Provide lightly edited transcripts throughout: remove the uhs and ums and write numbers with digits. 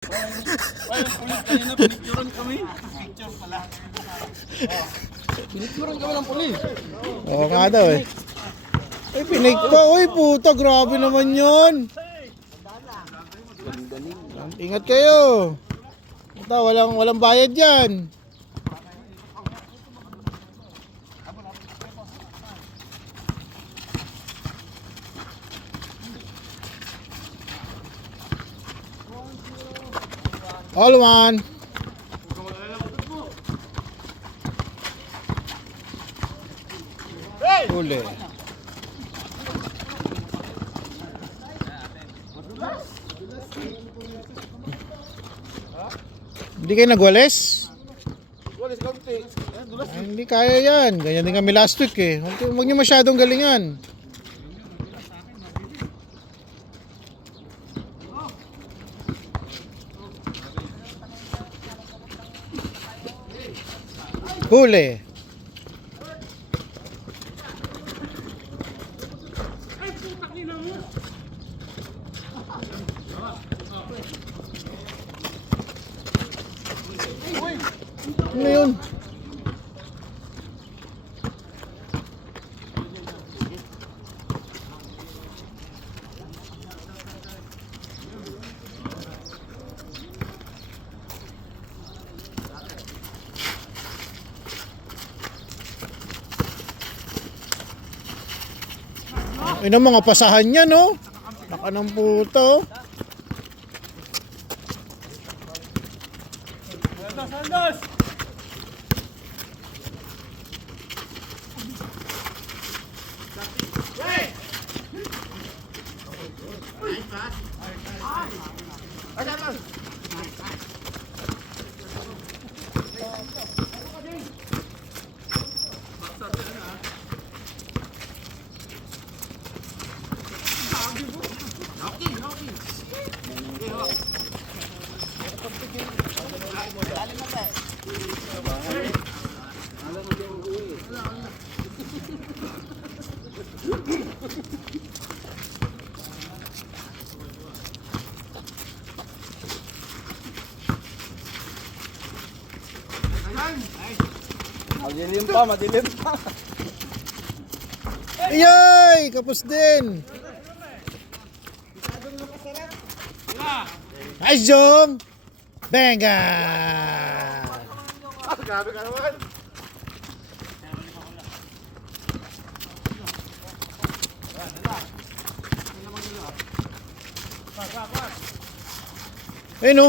Ay, pulis kanina, pinicturan kami. Picture pala. Pinicturan kami ng pulis. Oo nga daw eh. Ay, pinig pa. Uy, puta, grabe naman yun. Ingat kayo. Puta, walang bayad yan. All one. Huli. Hindi kayo nagwalis? Ay, hindi kaya yan. Ganyan din kami last week eh. Huwag niyo masyadong galingan. Huli. Ano yun? Ino mga pasahan niya, no? Naka ng puto. Sandos! Madilim pa, madilim pa. Ayay! Kapos din. Nice, Jong! Benga! Grabe ka naman. Ayun, no?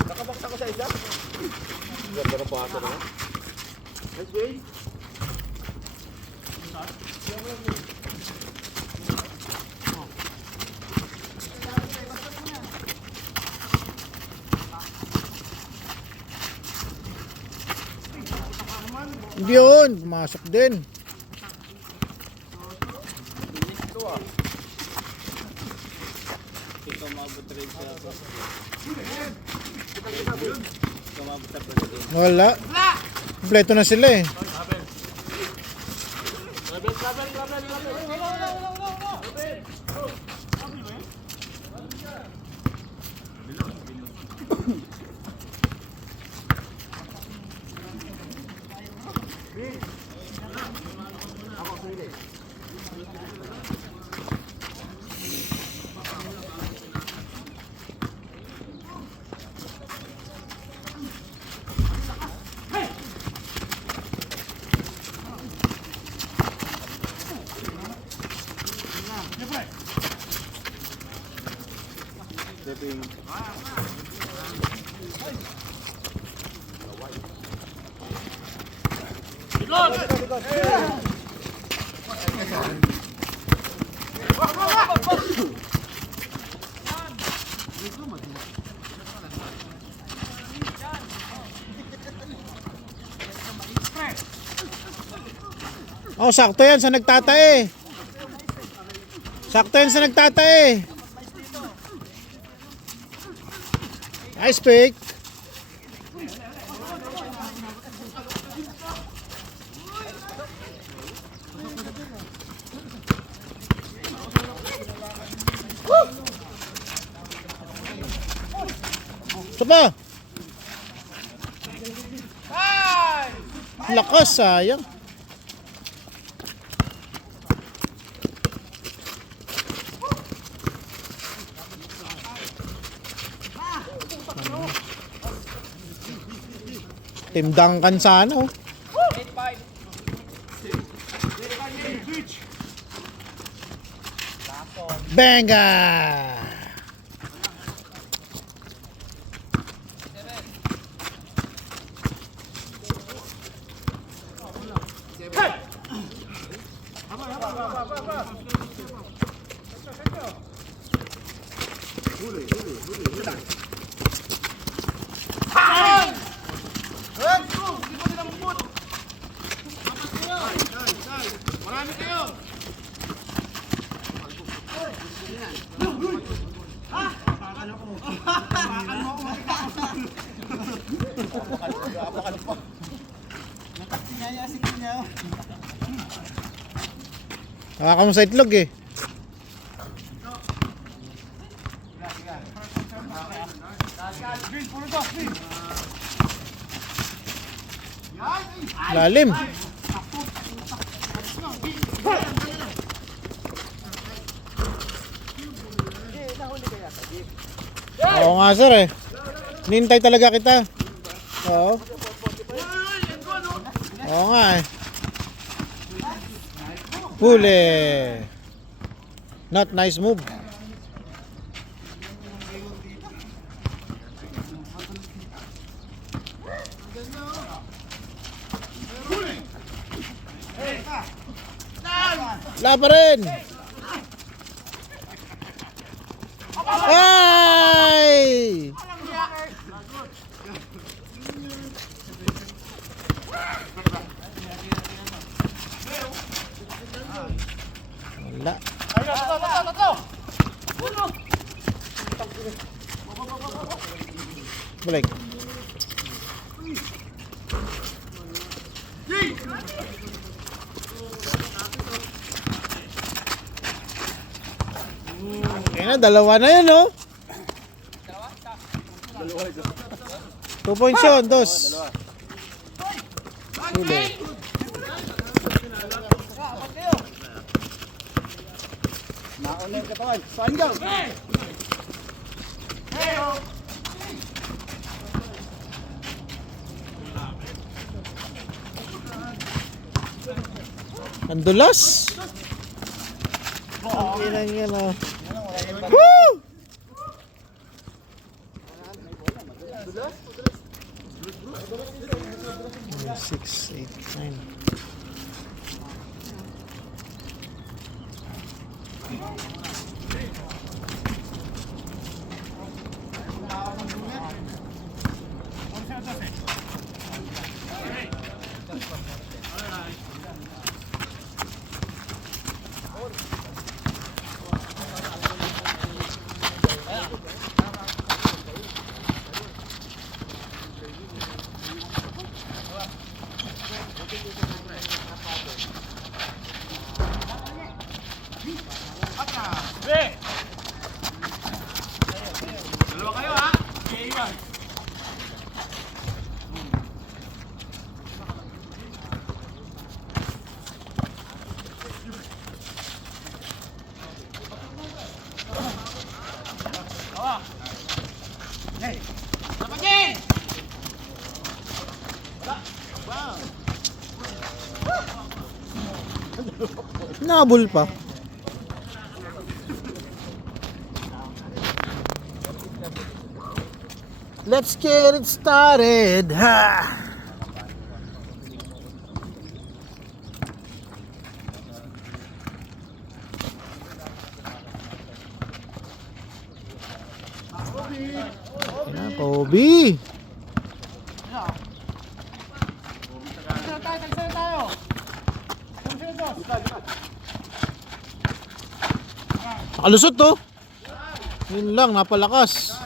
Nakabaksa ko sa isa. Ganda ng basa na. Let's go. Hindi yun. Pumasok din. Ikaw mabot rin siya. Ikaw mabot sa pwede. Wala. Kompleto na sila eh. Oh, sakto yan sa nagtatae. Sakto yan sa nagtatae. Nice pick. Isa pa. Lakas, sayang. Team Duncan sana, oh. Benga! Marami kayo! Nakaka mo sa itlog eh. Lalim. Oo nga sir eh. Nintay talaga kita. Oo. Oo nga eh. Huli. Not nice move. Wala pa rin. Ay! Wala. Balik. Kaya na, dalawa na yun, oh. 2 points yun, dos. Huli. Mauna yung katawan. Saan daw? Ang dulas. Ang kinang yan, oh. Woo! 6, 8, 9. Dalawa kayo ha? Iiwan. Nabul pa. Let's get it started. Ha. Yan, Kobe. Nakalusot to. Yun lang, napalakas.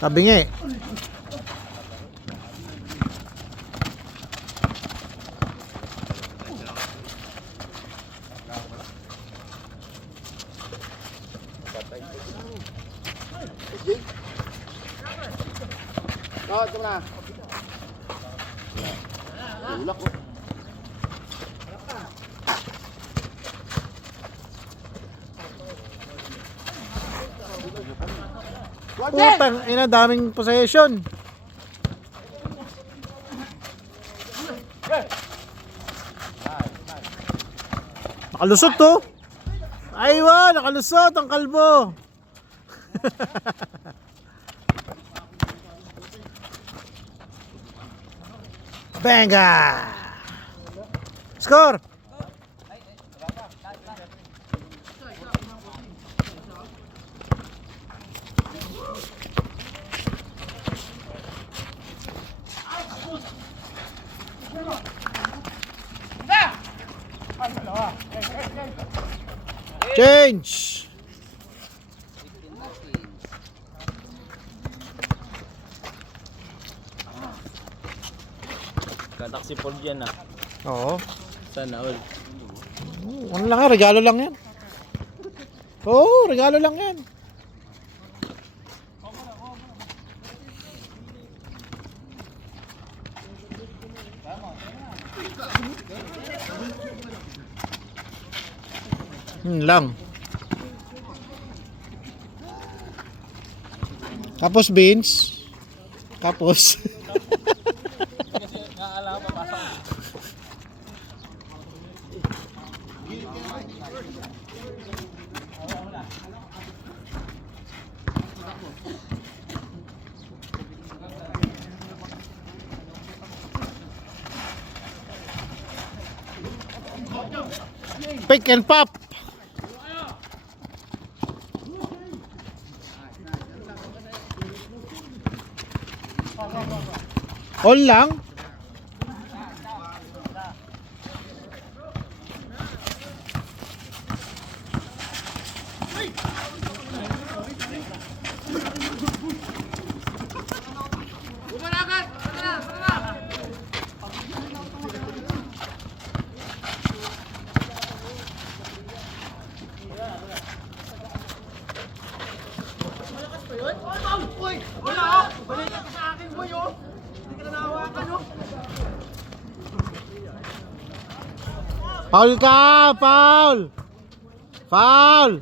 Tabingi. Oh, ito na. Tulak ko. Putang ina, daming possession. Nakalusot to. Aywa, nakalusot ang kalbo. Benga! Score! Change! Katak si Paul dyan ah. Oo. Sana all. Ano lang yan, regalo lang yan. Oo, regalo lang yan. Lang. Tapos beans. Tapos. Pick and pop. All lang. Foul ka! Foul! Foul!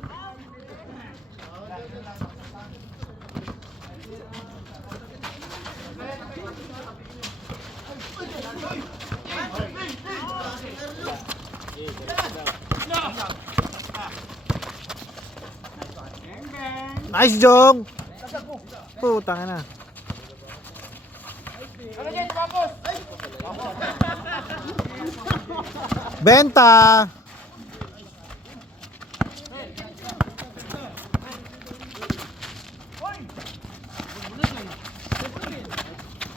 Nice, Jong! Putang na. Benta!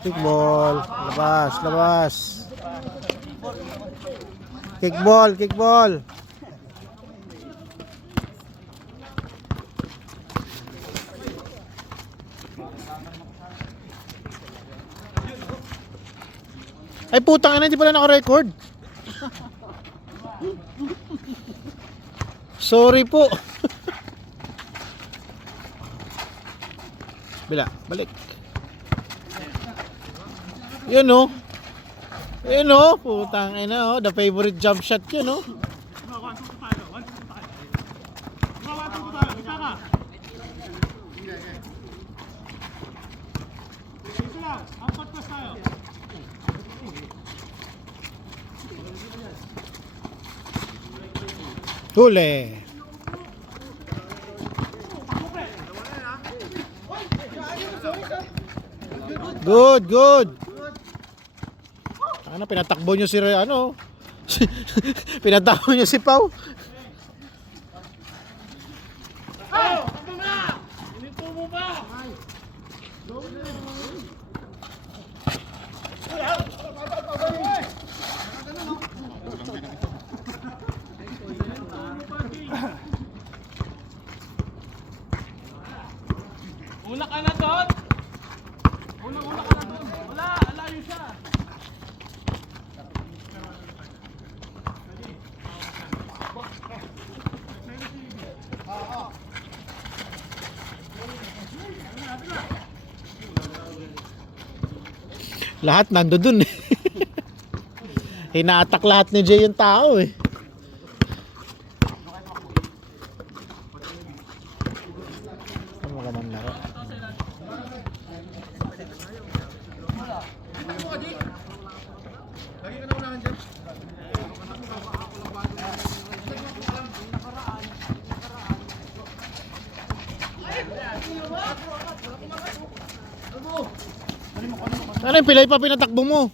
Kickball, labas, labas. Kickball, kickball. Ay putang ina, hindi pala naka-record. Sorry po. Bila, balik. Yun oh. Yun oh, putang ina oh, the favorite jump shot yun oh. Huli. Good, good. Ano, pinatakbo nyo si ano? Pinatakbo nyo si Pau. Hey! Ano na? Inito mo ba? Una ka na doon! Una ka na doon! Wala! Alayo siya! Lahat nando dun eh. Hinatak lahat ni Jay yung tao eh. Ano ka man laro? Ano yung pilay pa pinatakbo mo?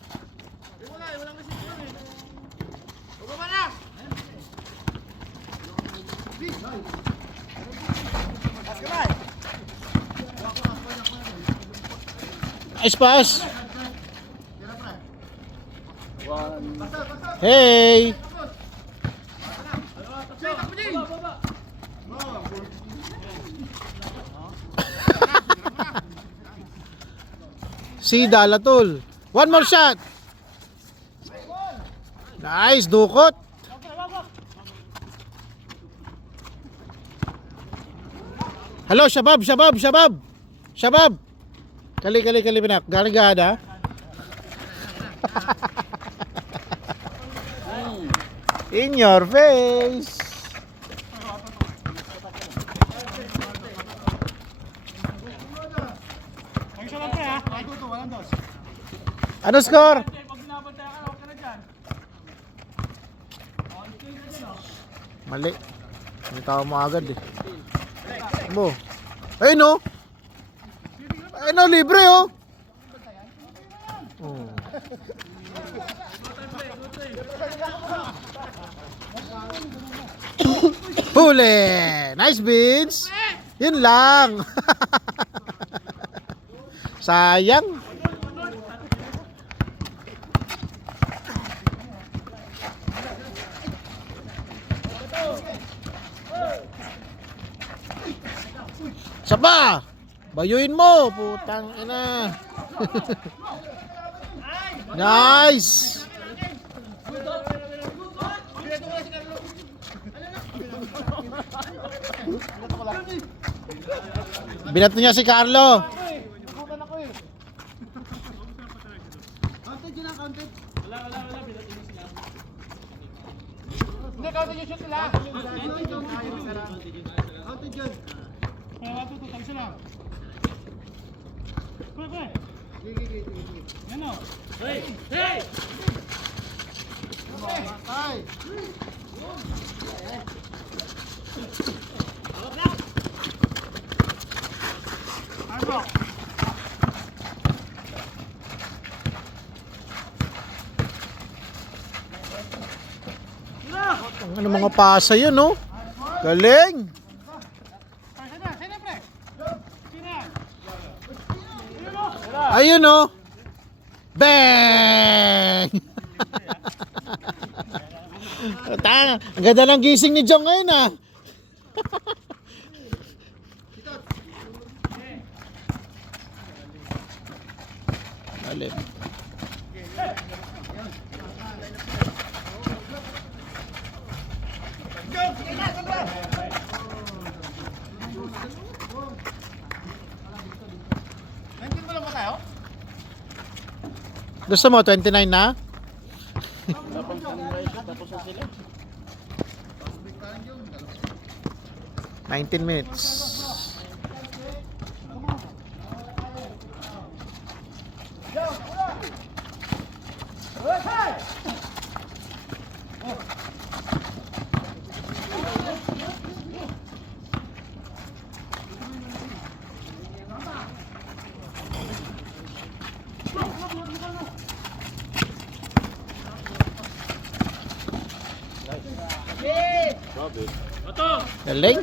Ayos paas. Hey! Si Dalatol. One more shot. Nice, dukot. Hello, Shabab, Shabab, Shabab. Shabab. Kali pinak. Gargada. In your face. Ano score? Mali. May tao mo agad eh. Mo. Ayun no. Ayun no, libre oh. Oh. Huli. Nice beans. Yun lang. Sayang. Saba! Bayuin mo, putang ina. Nice! Binat niya si Carlo. Hindi, counted yung shoot nila. Counted yun. Kaya tututang sila. Pre. Ano? Hey! Hey! Ay! Ano? Ano mga pasa yun, no? Galing! Ayun, no? Bang! Ang ganda ng gising ni Jong ngayon, ah. Galing. Gusto mo 29 na? Tapos na sila. 19 minutes. Galing.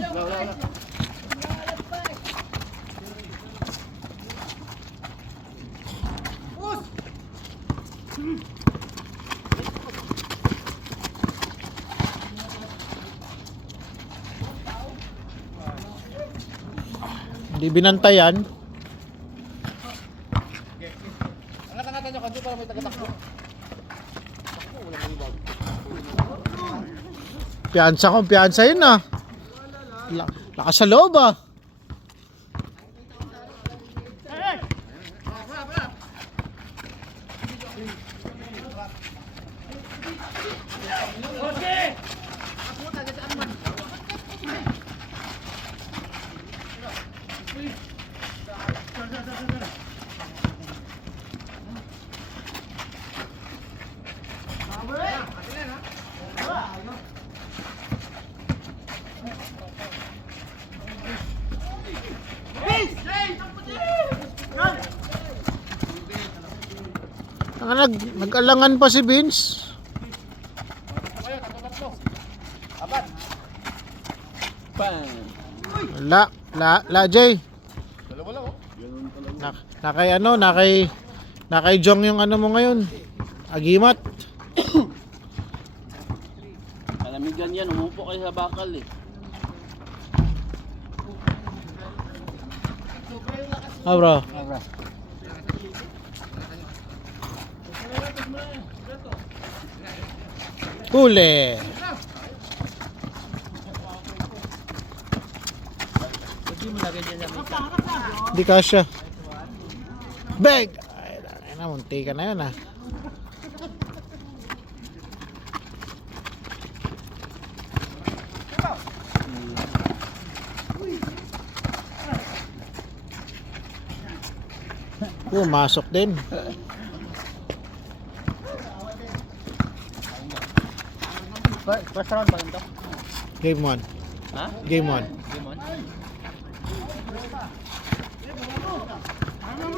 Hindi binantayan. Kumpiyansa yun ah. Lakas sa loob ah. Nag-alangan pa si Vince. La Jay. Dalawa lang oh. Ganun talaga. Nakay Jong yung ano mo ngayon. Agimat. Kalamigan yan, umupo kayo sa bakal eh. Bro. Huli. Di kasya. Bag. Ay na, munti ka na yun ah. Masok din. First round ba ito? Game 1. Ha? Game 1. Game on?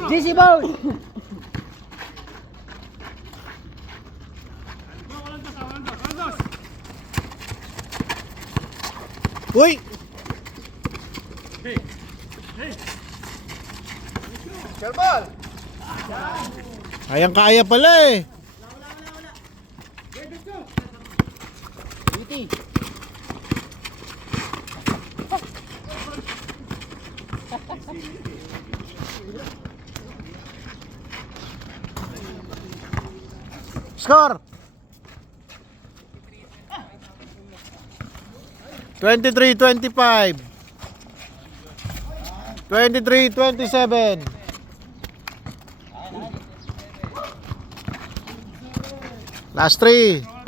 GC ball! Uy! Kerbal! Kayang-kaya pala eh. Score 23-25 23-27 Last 3.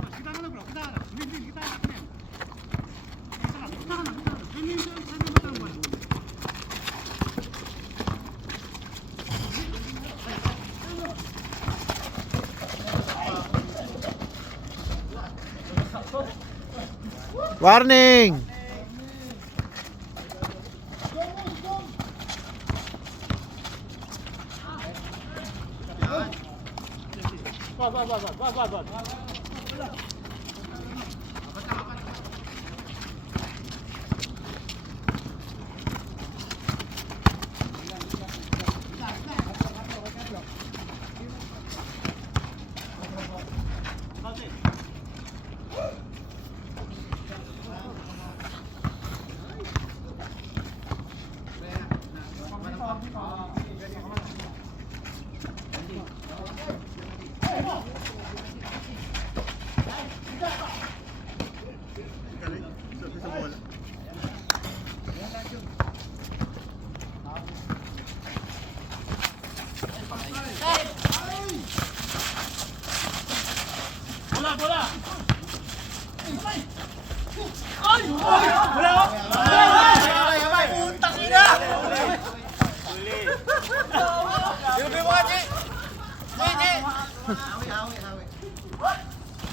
Warning.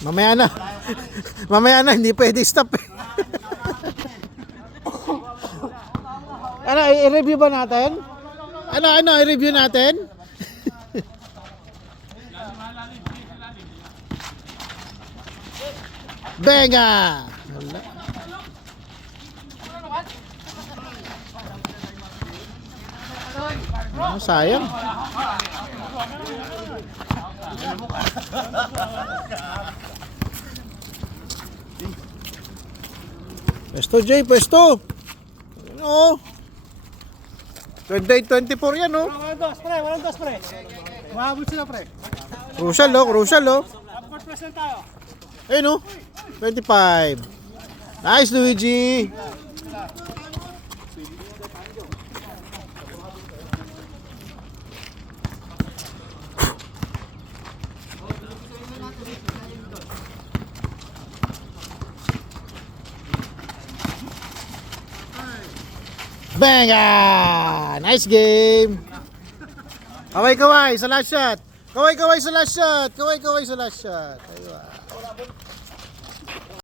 Mamaya na. Mamaya na, hindi pwede stop eh. Ano, i-review ba natin? Ano, i-review natin? Benga! Sayang. Pwesto, Jay, pwesto. Ano? 28-24 yan, no? Walang dos, pre. Mahabot sila, pre. Crucial, no? Upward press lang tayo. Ayun, no? 25. Nice, Luigi. Banga! Nice game. Kaway sa last shot. Kaway sa last shot. Kaway sa last shot. Aywa.